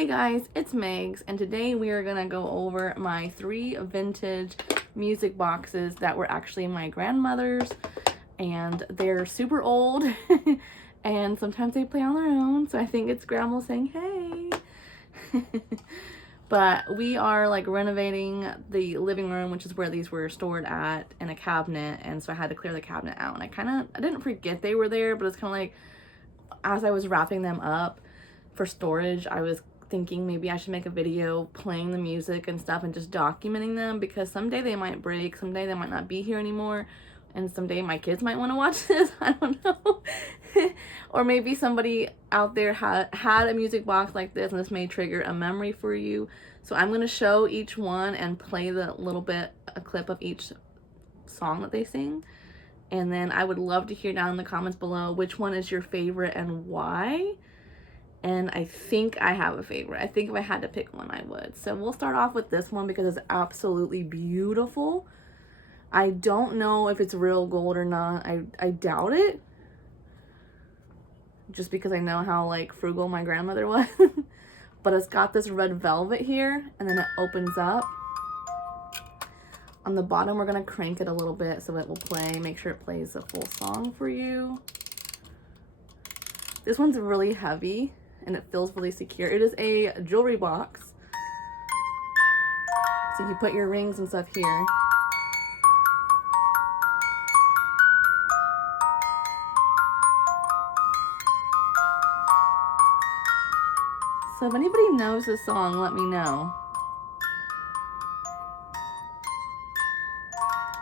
Hey guys, it's Megs, and today we are gonna go over my 3 vintage music boxes that were actually my grandmother's, and they're super old and sometimes they play on their own, so I think it's grandma saying hey. But we are like renovating the living room, which is where these were stored at, in a cabinet, and so I had to clear the cabinet out, and I didn't forget they were there, but it's kind of like as I was wrapping them up for storage, I was thinking maybe I should make a video playing the music and stuff and just documenting them, because someday they might break, someday they might not be here anymore, and someday my kids might want to watch this. I don't know. Or maybe somebody out there had a music box like this, and this may trigger a memory for you. So I'm going to show each one and play a clip of each song that they sing. And then I would love to hear down in the comments below which one is your favorite and why. And I think I have a favorite. I think if I had to pick one, I would. So we'll start off with this one because it's absolutely beautiful. I don't know if it's real gold or not. I doubt it. Just because I know how like frugal my grandmother was. But it's got this red velvet here, and then it opens up. On the bottom, we're gonna crank it a little bit so it will play. Make sure it plays the full song for you. This one's really heavy and it feels really secure. It is a jewelry box. So you put your rings and stuff here. So if anybody knows this song, let me know.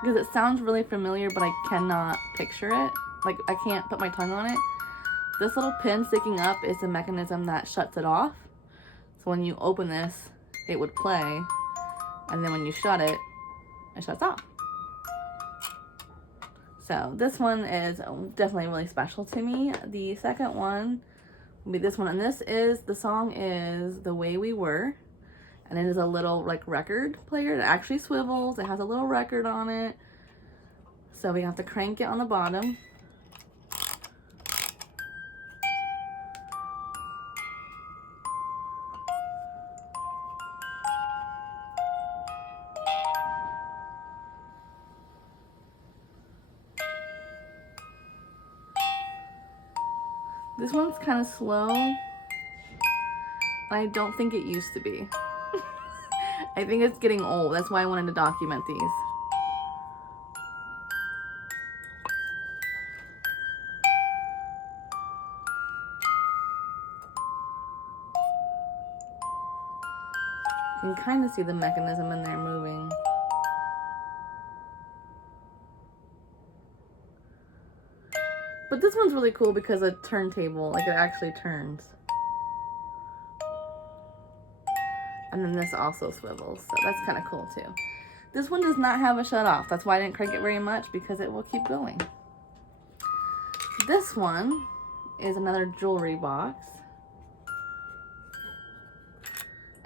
Because it sounds really familiar, but I cannot picture it. Like, I can't put my tongue on it. This little pin sticking up is the mechanism that shuts it off. So when you open this, it would play. And then when you shut it, it shuts off. So this one is definitely really special to me. The second one will be this one. And the song is The Way We Were. And it is a little like record player. It actually swivels. It has a little record on it. So we have to crank it on the bottom. This one's kind of slow. I don't think it used to be. I think it's getting old. That's why I wanted to document these. You can kind of see the mechanism in there moving. But this one's really cool because a turntable, like it actually turns. And then this also swivels, so that's kind of cool too. This one does not have a shut off. That's why I didn't crank it very much, because it will keep going. This one is another jewelry box.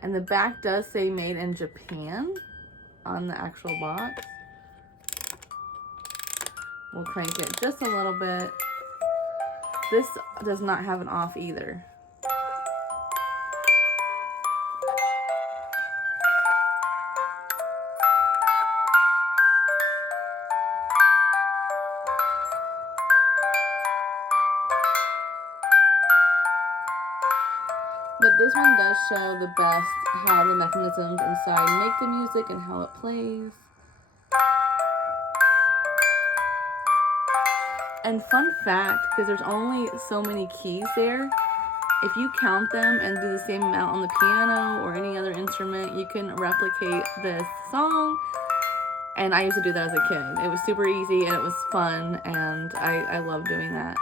And the back does say made in Japan on the actual box. We'll crank it just a little bit. This does not have an off either. But this one does show the best how the mechanisms inside make the music and how it plays. And fun fact, because there's only so many keys there, if you count them and do the same amount on the piano or any other instrument, you can replicate this song. And I used to do that as a kid. It was super easy and it was fun, and I love doing that.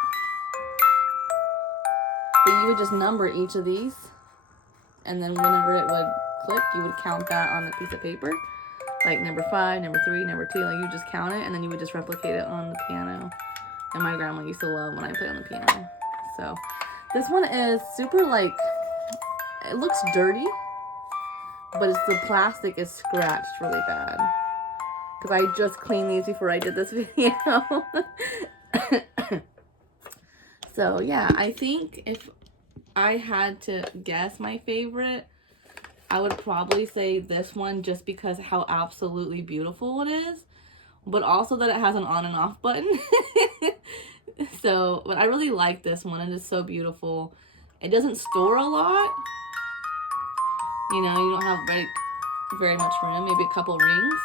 But you would just number each of these, and then whenever it would click, you would count that on a piece of paper. Like number 5, number 3, number 2, like you just count it, and then you would just replicate it on the piano. And my grandma used to love when I play on the piano. So this one is super like, it looks dirty, but the plastic is scratched really bad. Because I just cleaned these before I did this video. So yeah, I think if I had to guess my favorite, I would probably say this one just because how absolutely beautiful it is, but also that it has an on and off button. So, but I really like this one. It is so beautiful. It doesn't store a lot. You know, you don't have very much room, maybe a couple rings.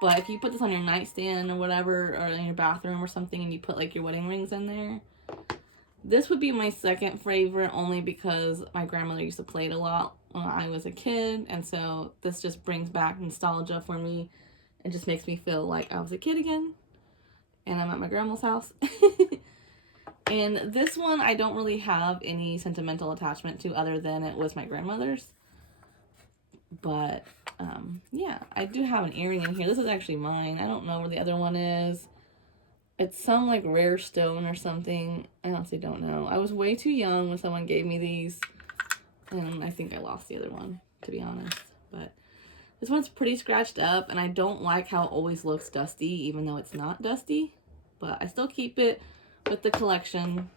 But if you put this on your nightstand or whatever, or in your bathroom or something, and you put like your wedding rings in there, this would be my second favorite, only because my grandmother used to play it a lot when I was a kid, and so this just brings back nostalgia for me. It just makes me feel like I was a kid again, and I'm at my grandma's house. And this one I don't really have any sentimental attachment to other than it was my grandmother's. But, yeah, I do have an earring in here. This is actually mine. I don't know where the other one is. It's some, like, rare stone or something. I honestly don't know. I was way too young when someone gave me these. And I think I lost the other one, to be honest. But this one's pretty scratched up. And I don't like how it always looks dusty, even though it's not dusty. But I still keep it with the collection.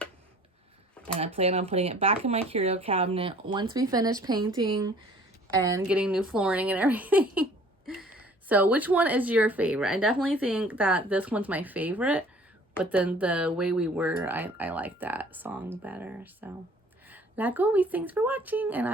And I plan on putting it back in my curio cabinet once we finish painting and getting new flooring and everything. So which one is your favorite? I definitely think that this one's my favorite, but then The Way We Were, I like that song better. So like always, thanks for watching, and